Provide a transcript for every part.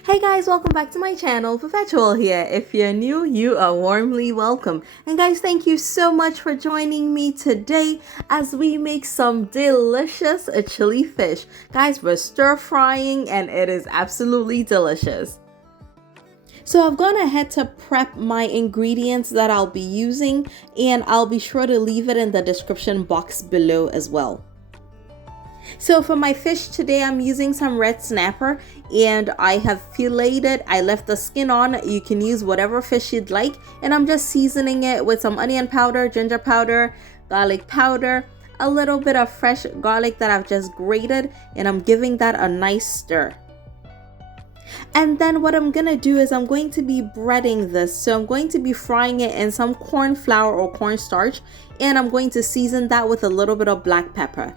Hey guys, welcome back to my channel. Perpetual here. If you're new, you are warmly welcome. And guys, thank you so much for joining me today as we make some delicious chili fish. Guys, we're stir frying and it is absolutely delicious. So I've gone ahead to prep my ingredients that I'll be using, and I'll be sure to leave it in the description box below as well. So for my fish today, I'm using some red snapper and I have filleted it. I left the skin on. You can use whatever fish you'd like, and I'm just seasoning it with some onion powder, ginger powder, garlic powder, a little bit of fresh garlic that I've just grated, and I'm giving that a nice stir. And then what I'm gonna do is I'm going to be breading this. So I'm going to be frying it in some corn flour or cornstarch, and I'm going to season that with a little bit of black pepper.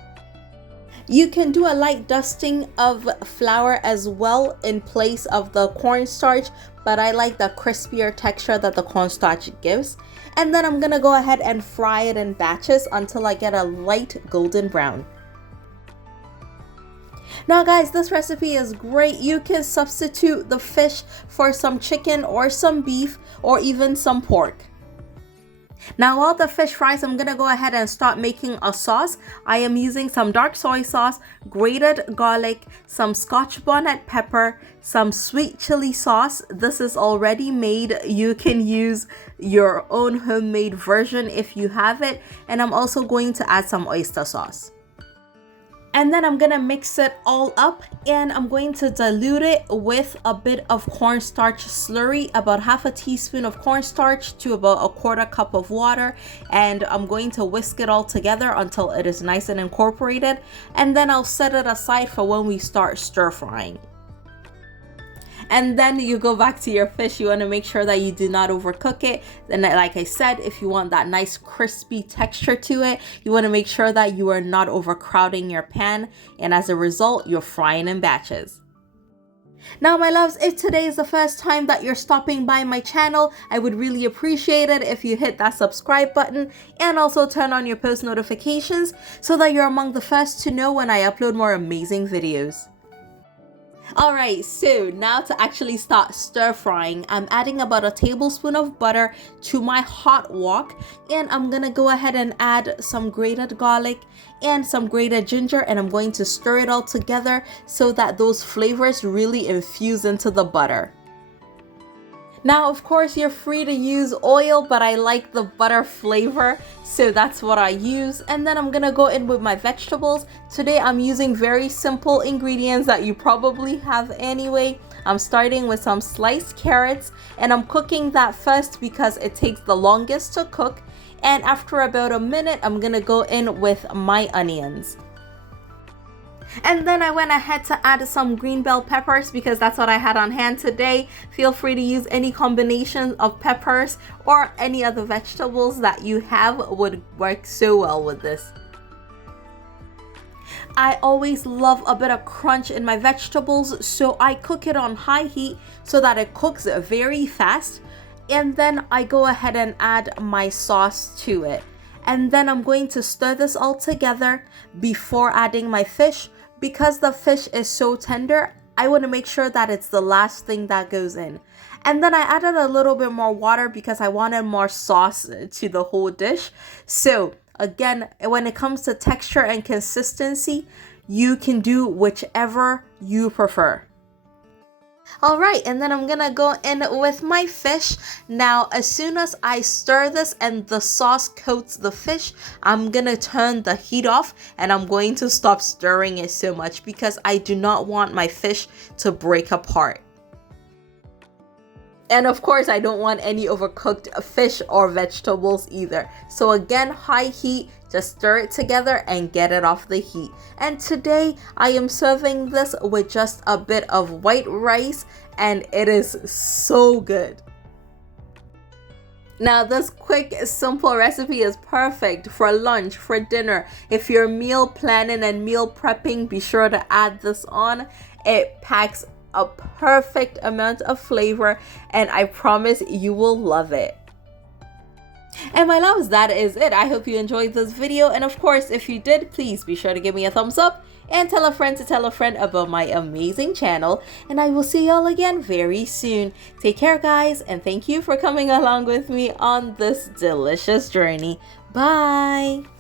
You can do a light dusting of flour as well in place of the cornstarch, but I like the crispier texture that the cornstarch gives. And then I'm gonna go ahead and fry it in batches until I get a light golden brown. Now guys, this recipe is great. You can substitute the fish for some chicken or some beef or even some pork. Now while the fish fries, I'm gonna go ahead and start making a sauce. I am using some dark soy sauce, grated garlic, some Scotch bonnet pepper, some sweet chili sauce. This is already made. You can use your own homemade version if you have it. And I'm also going to add some oyster sauce. And then I'm gonna mix it all up, and I'm going to dilute it with a bit of cornstarch slurry, about half a teaspoon of cornstarch to about a quarter cup of water. And I'm going to whisk it all together until it is nice and incorporated. And then I'll set it aside for when we start stir frying. And then you go back to your fish. You want to make sure that you do not overcook it. And like I said, if you want that nice crispy texture to it, you want to make sure that you are not overcrowding your pan. And as a result, you're frying in batches. Now my loves, if today is the first time that you're stopping by my channel, I would really appreciate it if you hit that subscribe button and also turn on your post notifications so that you're among the first to know when I upload more amazing videos. Alright, so now to actually start stir frying, I'm adding about a tablespoon of butter to my hot wok, and I'm gonna go ahead and add some grated garlic and some grated ginger, and I'm going to stir it all together so that those flavors really infuse into the butter. Now, of course, you're free to use oil, but I like the butter flavor, so that's what I use. And then I'm gonna go in with my vegetables. Today, I'm using very simple ingredients that you probably have anyway. I'm starting with some sliced carrots, and I'm cooking that first because it takes the longest to cook. And after about a minute, I'm gonna go in with my onions. And then I went ahead to add some green bell peppers because that's what I had on hand today. Feel free to use any combination of peppers or any other vegetables that you have would work so well with this. I always love a bit of crunch in my vegetables, so I cook it on high heat so that it cooks very fast. And then I go ahead and add my sauce to it. And then I'm going to stir this all together before adding my fish. Because the fish is so tender, I want to make sure that it's the last thing that goes in. And then I added a little bit more water because I wanted more sauce to the whole dish. So again, when it comes to texture and consistency, you can do whichever you prefer. Alright, and then I'm gonna go in with my fish. Now, as soon as I stir this and the sauce coats the fish, I'm gonna turn the heat off and I'm going to stop stirring it so much because I do not want my fish to break apart. And of course, I don't want any overcooked fish or vegetables either. So again, high heat, just stir it together and get it off the heat. And today, I am serving this with just a bit of white rice, and it is so good. Now, this quick, simple recipe is perfect for lunch, for dinner. If you're meal planning and meal prepping, be sure to add this on. It packs a perfect amount of flavor, and I promise you will love it. And my loves, that is it. I hope you enjoyed this video. And of course, if you did, please be sure to give me a thumbs up and tell a friend to tell a friend about my amazing channel. And I will see y'all again very soon. Take care, guys. And thank you for coming along with me on this delicious journey. Bye.